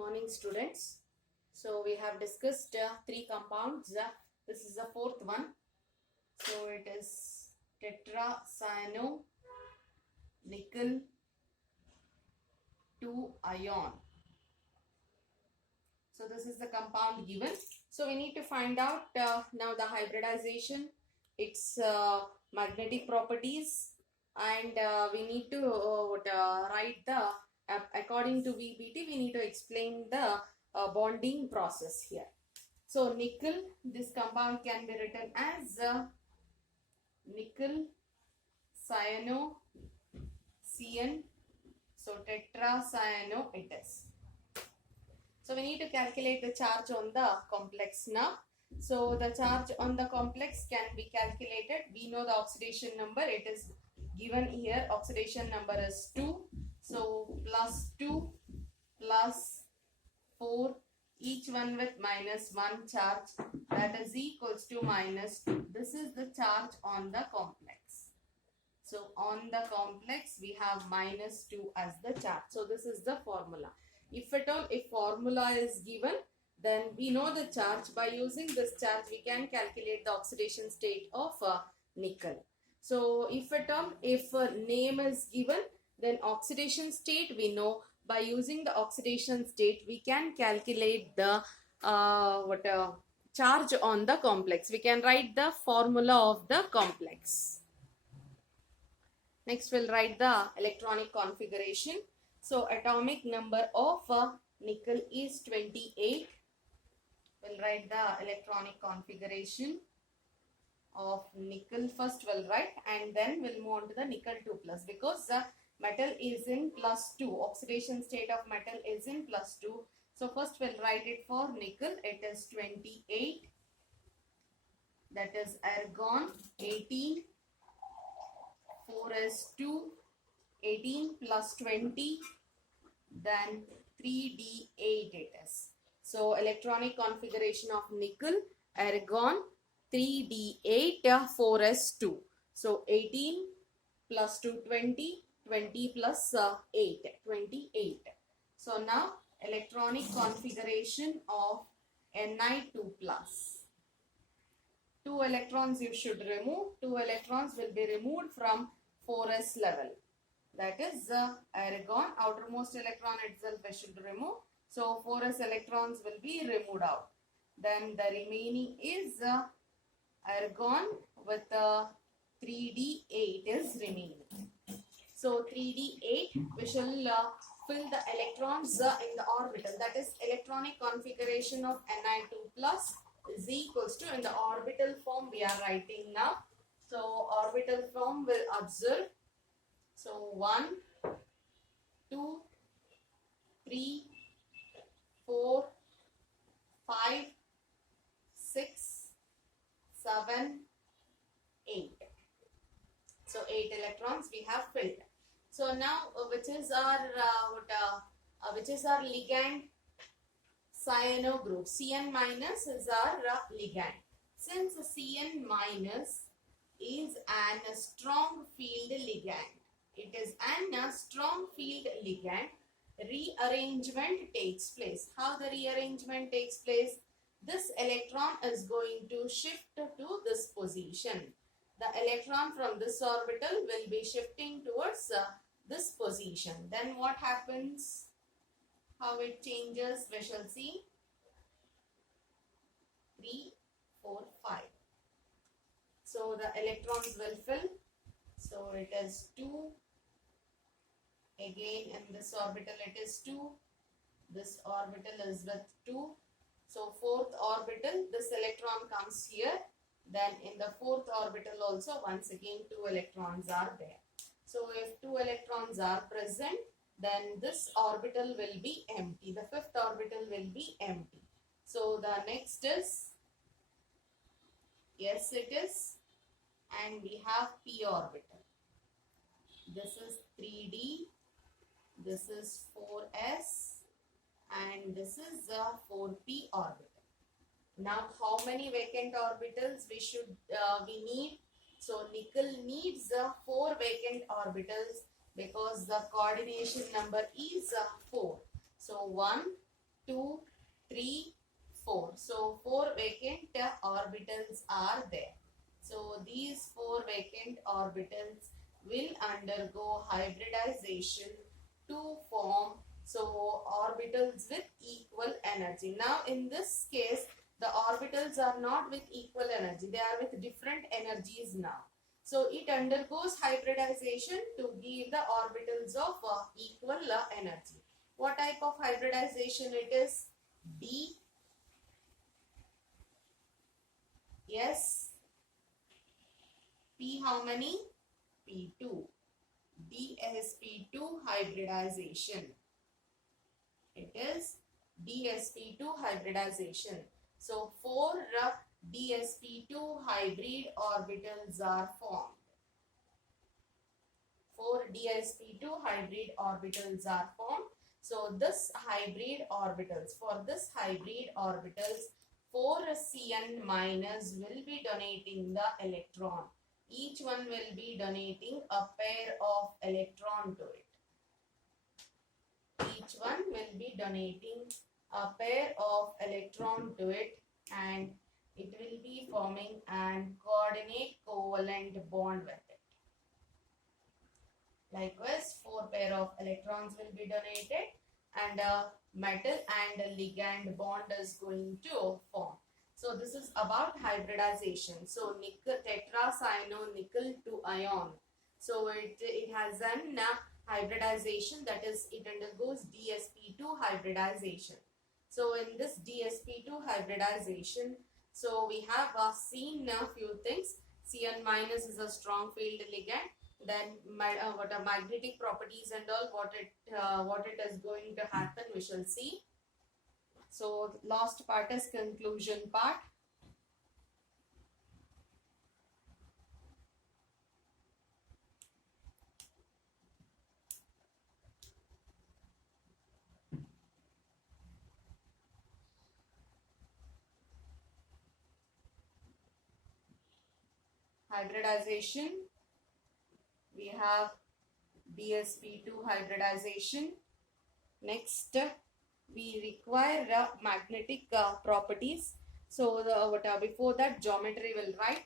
morning, students. So we have discussed three compounds. This is the fourth one. So it is tetracyano nickel 2 ion. So this is the compound given. So we need to find out now the hybridization, its magnetic properties, and we need to write the according to VBT. We need to explain the bonding process here. So nickel, this compound can be written as nickel cyano CN. So tetracyano it is. So we need to calculate the charge on the complex now. So the charge on the complex can be calculated. We know the oxidation number. It is given here. Oxidation number is 2. So plus 2 plus 4, each one with minus 1 charge, that is equals to minus 2. This is the charge on the complex. So on the complex we have minus 2 as the charge. So this is the formula. If at all, if formula is given, then we know the charge. By using this charge, we can calculate the oxidation state of nickel. So if at all, if a name is given, then oxidation state we know. By using the oxidation state, we can calculate the charge on the complex. We can write the formula of the complex. Next, we'll write the electronic configuration. So atomic number of nickel is 28. We'll write the electronic configuration of nickel. First we'll write, and then we'll move on to the nickel 2 plus, because the metal is in plus 2. Oxidation state of metal is in plus 2. So first we'll write it for nickel. It is 28. That is argon 18. 4 is 2. 18 plus 20, then 3d8 it is. So electronic configuration of nickel, argon, 3d8, 4s2. So 18 plus 2, 20, 20 plus 8, 28. So now electronic configuration of Ni2 plus. 2 electrons you should remove. 2 electrons will be removed from 4s level. That is argon. Outermost electron itself I should remove. So 4s electrons will be removed out. Then the remaining is argon with 3d8 is remaining. So 3d8 we shall fill the electrons in the orbital. That is electronic configuration of Ni2 plus is equals to, in the orbital form we are writing now. So orbital form will observe. So 1, 2, 3, 4, 5, 6, 7, 8. So 8 electrons we have filled. So now which is our ligand? Cyano group. Cn minus is our ligand. Since Cn minus is an strong field ligand, it is an strong field ligand, rearrangement takes place. How the rearrangement takes place? This electron is going to shift to this position. The electron from this orbital will be shifting towards this position. Then what happens? How it changes, we shall see. 3, 4, 5. So the electrons will fill. So it is 2. Again in this orbital it is 2. This orbital is with 2. So fourth orbital, this electron comes here. Then in the fourth orbital also once again 2 electrons are there. So if 2 electrons are present, then this orbital will be empty. The fifth orbital will be empty. So the next is, yes it is, and we have p orbital. This is 3d, this is 4s, and this is the 4p orbital. Now how many vacant orbitals we need? So nickel needs 4 vacant orbitals, because the coordination number is 4. So 1, 2, 3, 4. So 4 vacant orbitals are there. So these 4 vacant orbitals will undergo hybridization to form orbitals with equal energy. Now in this case, the orbitals are not with equal energy. They are with different energies now. So it undergoes hybridization to give the orbitals of equal energy. What type of hybridization it is? D, S, P how many? P2. DsP2 hybridization. It is DsP2 hybridization. So 4 DsP2 hybrid orbitals are formed. 4 DsP2 hybrid orbitals are formed. So this hybrid orbitals, for this hybrid orbitals, 4 Cn minus will be donating the electron. Each one will be donating a pair of electron to it. Each one will be donating a pair of electron to it, and it will be forming an coordinate covalent bond with it. Likewise, 4 pair of electrons will be donated and a metal and a ligand bond is going to form. So this is about hybridization. So nickel tetracyano nickel to ion. So it has an hybridization, that is it undergoes DsP2 hybridization. So in this DsP2 hybridization, so we have seen a few things. Cn minus is a strong field ligand. Then what are magnetic properties and all, what it is going to happen, we shall see. So last part is conclusion part. Hybridization. We have DsP2 hybridization. Next, we require magnetic properties. So before that, geometry will write.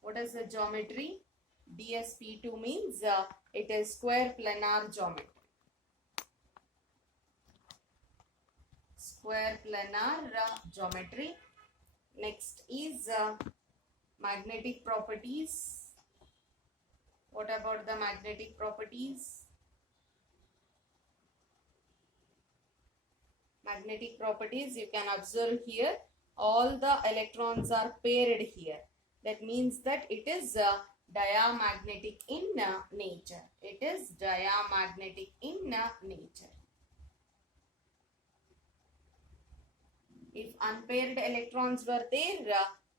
What is the geometry? DsP2 means it is square planar geometry. Square planar geometry. Next is magnetic properties. What about the magnetic properties? Magnetic properties, you can observe here, all the electrons are paired here. That means that it is diamagnetic in nature. It is diamagnetic in nature. If unpaired electrons were there,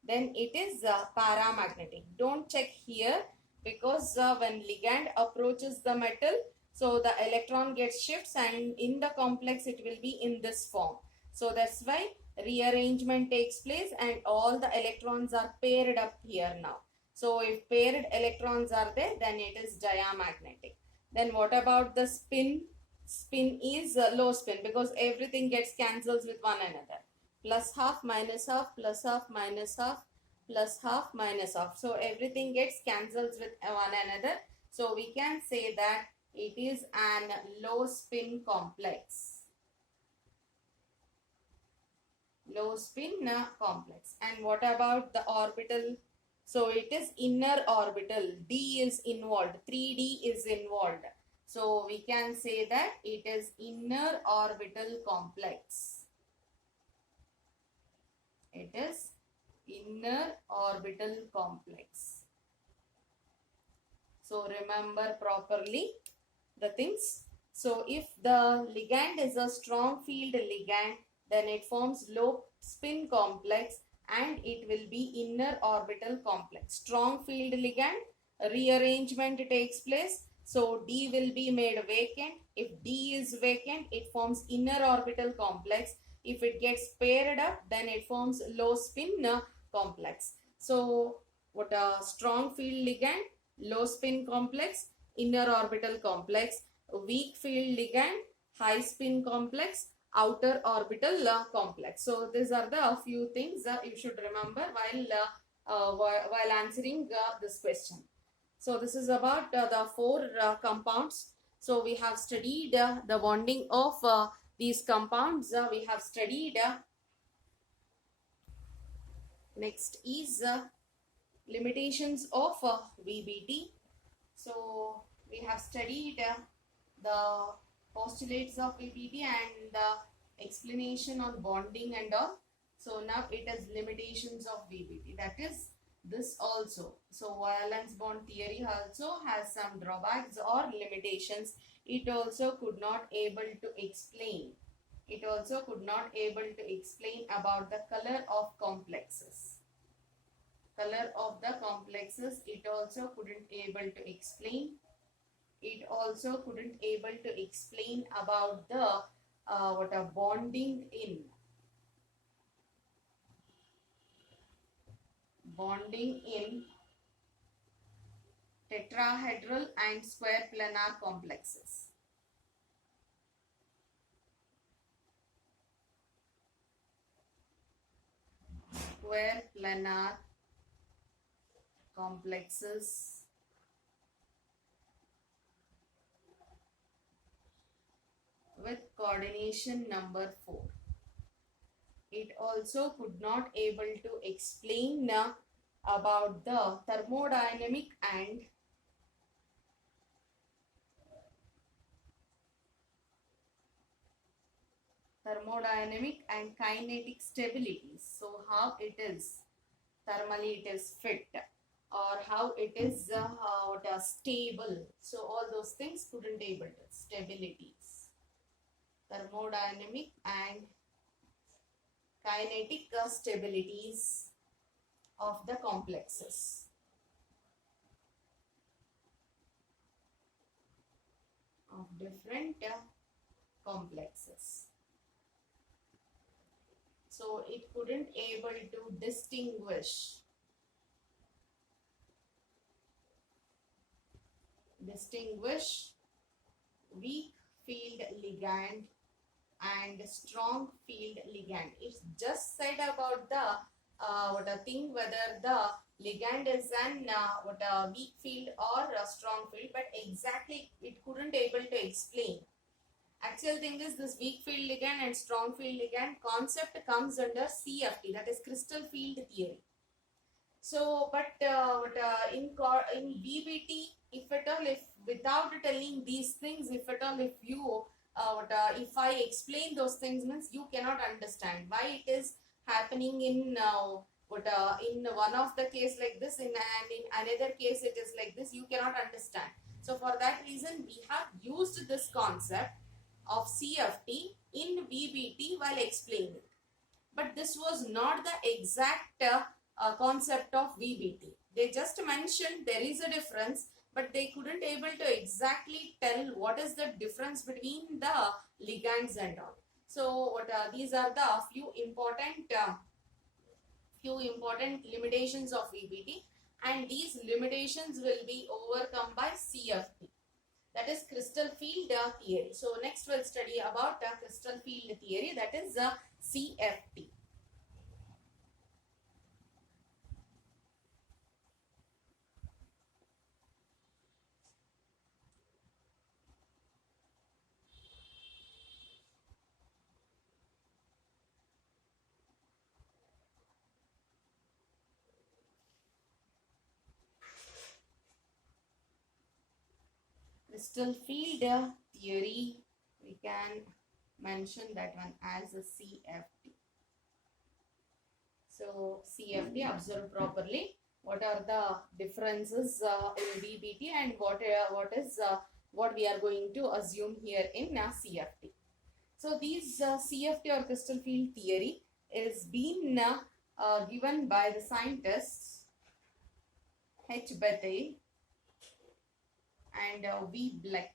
then it is paramagnetic. Don't check here, because when ligand approaches the metal, so the electron gets shifts and in the complex it will be in this form. So that's why rearrangement takes place and all the electrons are paired up here now. So if paired electrons are there, then it is diamagnetic. Then what about the spin? Spin is low spin, because everything gets cancels with one another. Plus half, minus half, plus half, minus half, plus half, minus half. So everything gets cancels with one another. So we can say that it is an low spin complex. Low spin complex. And what about the orbital? So it is inner orbital. D is involved. 3D is involved. So we can say that it is inner orbital complex. It is inner orbital complex. So remember properly the things. So if the ligand is a strong field ligand, then it forms low spin complex and it will be inner orbital complex. Strong field ligand, rearrangement takes place. So D will be made vacant. If D is vacant, it forms inner orbital complex. If it gets paired up, then it forms low spin complex. So what a strong field ligand, low spin complex, inner orbital complex. weak field ligand, high spin complex, outer orbital complex. So these are the few things you should remember while answering this question. So this is about the four compounds. So we have studied the bonding of these compounds. We have studied next is limitations of VBT. So we have studied the postulates of VBT and the explanation on bonding and all. So now it is limitations of VBT. That is this also. So valence bond theory also has some drawbacks or limitations. It also could not able to explain. It also could not able to explain about the color of complexes. Color of the complexes it also couldn't able to explain. It also couldn't able to explain about the what a bonding in tetrahedral and square planar complexes. Square planar complexes with coordination number 4. It also could not able to explain about the thermodynamic and kinetic stabilities. So how it is thermally it is fit, or how it is stable. So all those things couldn't able to stabilities, thermodynamic and kinetic stabilities of the complexes. Of different complexes. So it couldn't able to distinguish weak field ligand and strong field ligand. It's just said about the thing whether the ligand is an weak field or a strong field, but exactly it couldn't able to explain. Actual thing is this weak field ligand and strong field ligand concept comes under CFT, that is crystal field theory. So, but in VBT, if at all, if without telling these things, if at all, if you if I explain those things, means you cannot understand why it is happening in in one of the case like this, and in another case it is like this. You cannot understand. So for that reason, we have used this concept of CFT in VBT while explaining. But this was not the exact concept of VBT. They just mentioned there is a difference, but they couldn't able to exactly tell what is the difference between the ligands and all. So these are the few important limitations of VBT, and these limitations will be overcome by CFT. That is crystal field theory. So next we'll study about crystal field theory, that is CFT. Crystal field theory, we can mention that one as a CFT. So CFT, observe properly what are the differences in VBT and what we are going to assume here in CFT. So these CFT or crystal field theory is being given by the scientists H. Bethel and V. Black.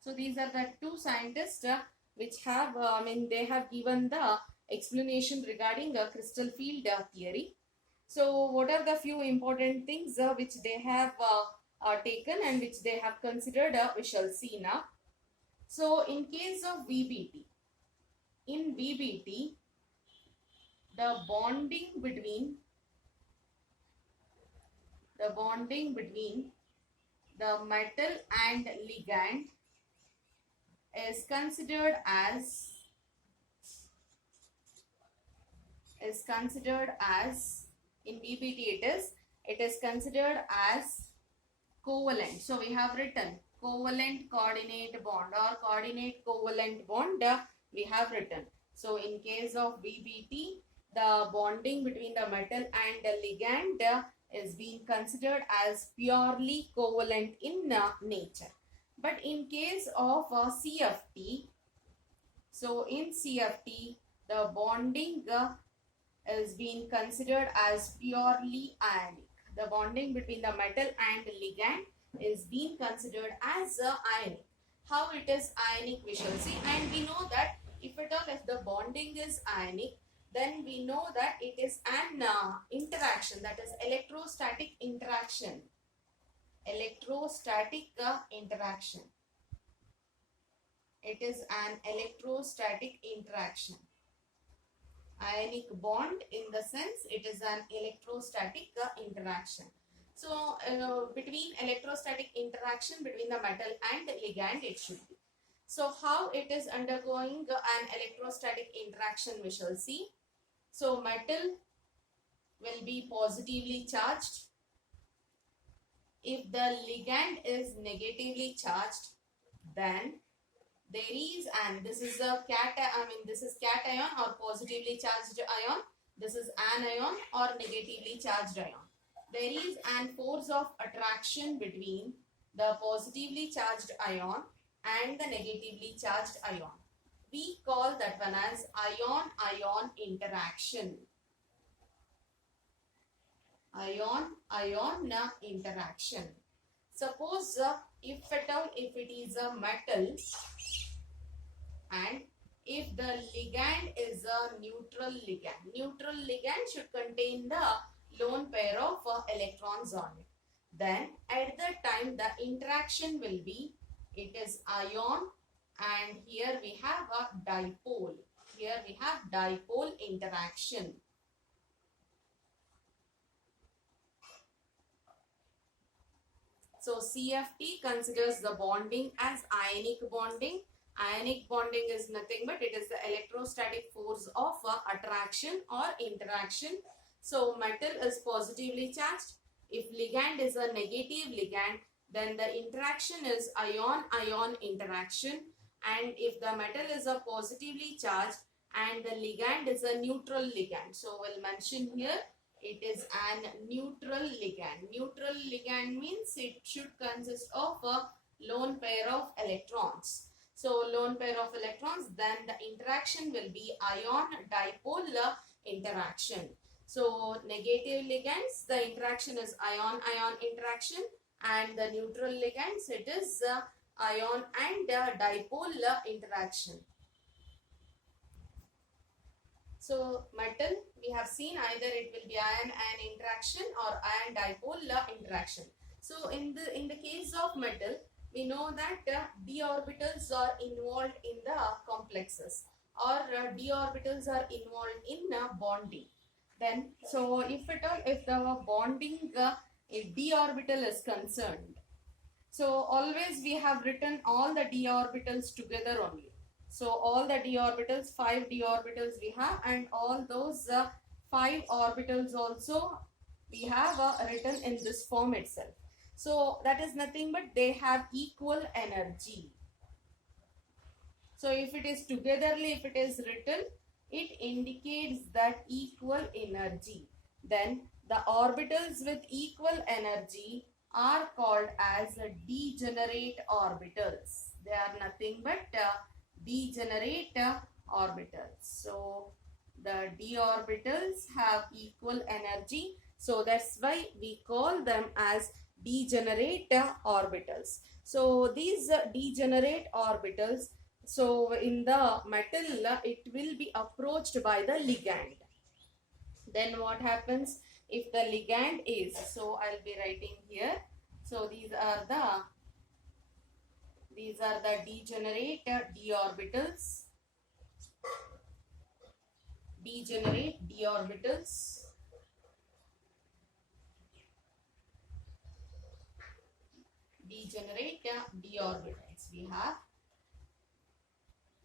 So these are the two scientists which have, they have given the explanation regarding crystal field theory. So what are the few important things which they have are taken and which they have considered, we shall see now. So in case of VBT, in VBT, the bonding between the metal and ligand is considered as in VBT it is considered as covalent. So we have written covalent coordinate bond or coordinate covalent bond, we have written. So in case of VBT, the bonding between the metal and the ligand is being considered as purely covalent in nature. But in case of CFT, so in CFT, the bonding is being considered as purely ionic. The bonding between the metal and ligand is being considered as ionic. How it is ionic we shall see, and we know that if the bonding is ionic, then we know that it is an interaction, that is electrostatic interaction. Electrostatic interaction. It is an electrostatic interaction. Ionic bond, in the sense it is an electrostatic interaction. So between electrostatic interaction between the metal and ligand it should be. So how it is undergoing an electrostatic interaction we shall see. So metal will be positively charged. If the ligand is negatively charged, then there is, and this is a this is cation or positively charged ion. This is anion or negatively charged ion. There is an force of attraction between the positively charged ion and the negatively charged ion. We call that one as ion-ion interaction. Ion-ion interaction. Suppose if it is a metal and if the ligand is a neutral ligand should contain the lone pair of electrons on it. Then at that time the interaction will be, it is ion, and here we have a dipole. Here we have dipole interaction. So CFT considers the bonding as ionic bonding. Ionic bonding is nothing but it is the electrostatic force of attraction or interaction. So metal is positively charged. If ligand is a negative ligand, then the interaction is ion-ion interaction. And if the metal is a positively charged and the ligand is a neutral ligand, so we'll mention here it is an neutral ligand. Neutral ligand means it should consist of a lone pair of electrons. So lone pair of electrons, then the interaction will be ion-dipole interaction. So negative ligands, the interaction is ion-ion interaction, and the neutral ligands, it is ion and dipole interaction. So metal, we have seen either it will be ion-ion interaction or ion-dipole interaction. So in the case of metal, we know that d orbitals are involved in the complexes, or d orbitals are involved in bonding. Then, so if the bonding if d orbital is concerned, so always we have written all the d orbitals together only. So all the d orbitals, 5 d orbitals we have, and all those 5 orbitals also we have written in this form itself. So that is nothing but they have equal energy. So if it is togetherly, if it is written, it indicates that equal energy. Then the orbitals with equal energy are called as degenerate orbitals. They are nothing but degenerate orbitals. So the d orbitals have equal energy. So that's why we call them as degenerate orbitals. So these degenerate orbitals, so in the metal it will be approached by the ligand. Then what happens if the ligand is, so I'll be writing here, So these are the degenerate d orbitals. Degenerate d orbitals. Degenerate d orbitals we have.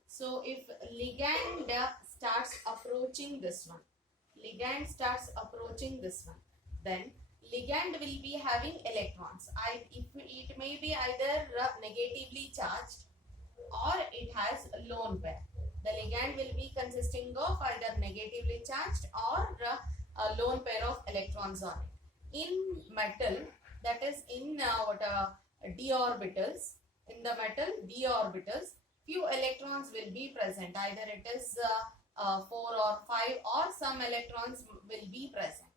So if ligand starts approaching this one, then ligand will be having electrons. It may be either negatively charged or it has a lone pair. The ligand will be consisting of either negatively charged or a lone pair of electrons on it. In metal, that is in d orbitals, in the metal d orbitals, few electrons will be present. Either it is 4 or 5 or some electrons will be present.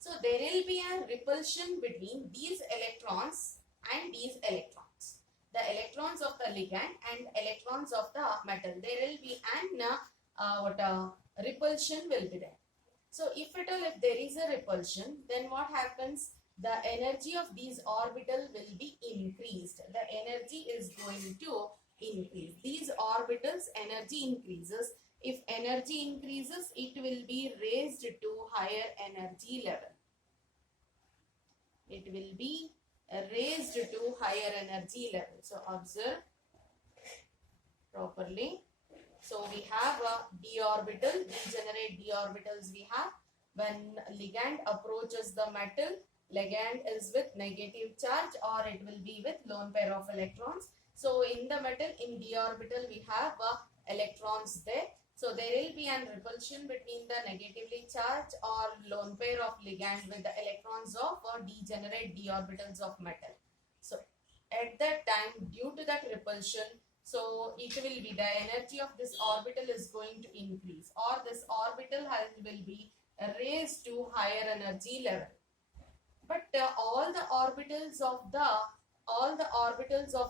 So there will be a repulsion between these electrons and these electrons. The electrons of the ligand and electrons of the metal. There will be an repulsion will be there. So if there is a repulsion, then what happens? The energy of these orbital will be increased. The energy is going to increase. These orbitals energy increases. If energy increases, it will be raised to higher energy level. It will be raised to higher energy level. So observe properly. So we have a d orbital, degenerate d orbitals we have. When ligand approaches the metal, ligand is with negative charge or it will be with lone pair of electrons. So in the metal, in d orbital, we have electrons there. So there will be an repulsion between the negatively charged or lone pair of ligand with the electrons of degenerate d orbitals of metal. So at that time, due to that repulsion, so it will be the energy of this orbital is going to increase, or this orbital will be raised to higher energy level. But all the orbitals of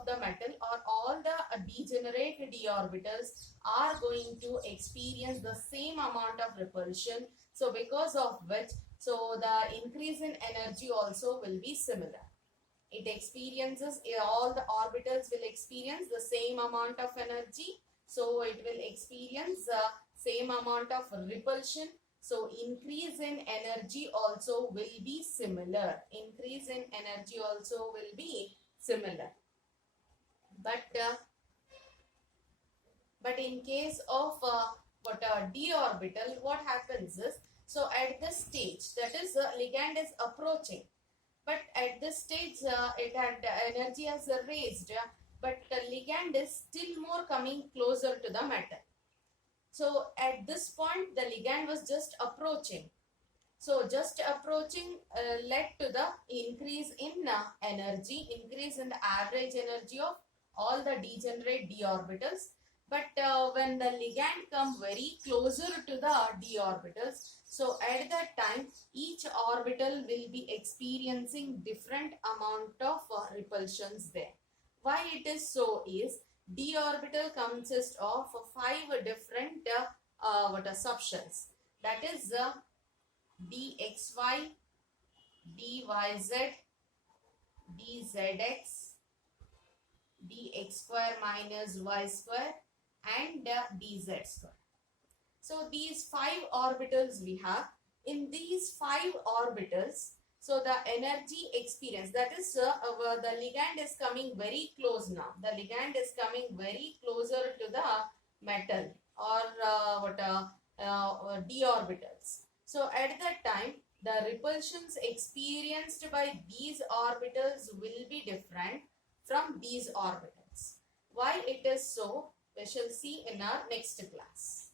the metal or all the degenerate d orbitals are going to experience the same amount of repulsion. So because of which, so the increase in energy also will be similar. It experiences, all the orbitals will experience the same amount of energy. So it will experience the same amount of repulsion. So increase in energy also will be similar. Increase in energy also will be similar. But in case of d orbital, what happens is, so at this stage, that is ligand is approaching. But at this stage, it had energy has raised, but the ligand is still more coming closer to the metal. So at this point, the ligand was just approaching. So just approaching led to the increase in energy, increase in the average energy of all the degenerate d orbitals. But when the ligand come very closer to the d orbitals, so at that time, each orbital will be experiencing different amount of repulsions there. Why it is so is, d orbital consists of 5 different subshells. That is dxy, dyz, dzx, dx square minus y square, and dz square. So these 5 orbitals we have. In these 5 orbitals, so the energy experience, that is the ligand is coming very close now. The ligand is coming very closer to the metal or d orbitals. So at that time, the repulsions experienced by these orbitals will be different from these orbitals. Why it is so, we shall see in our next class.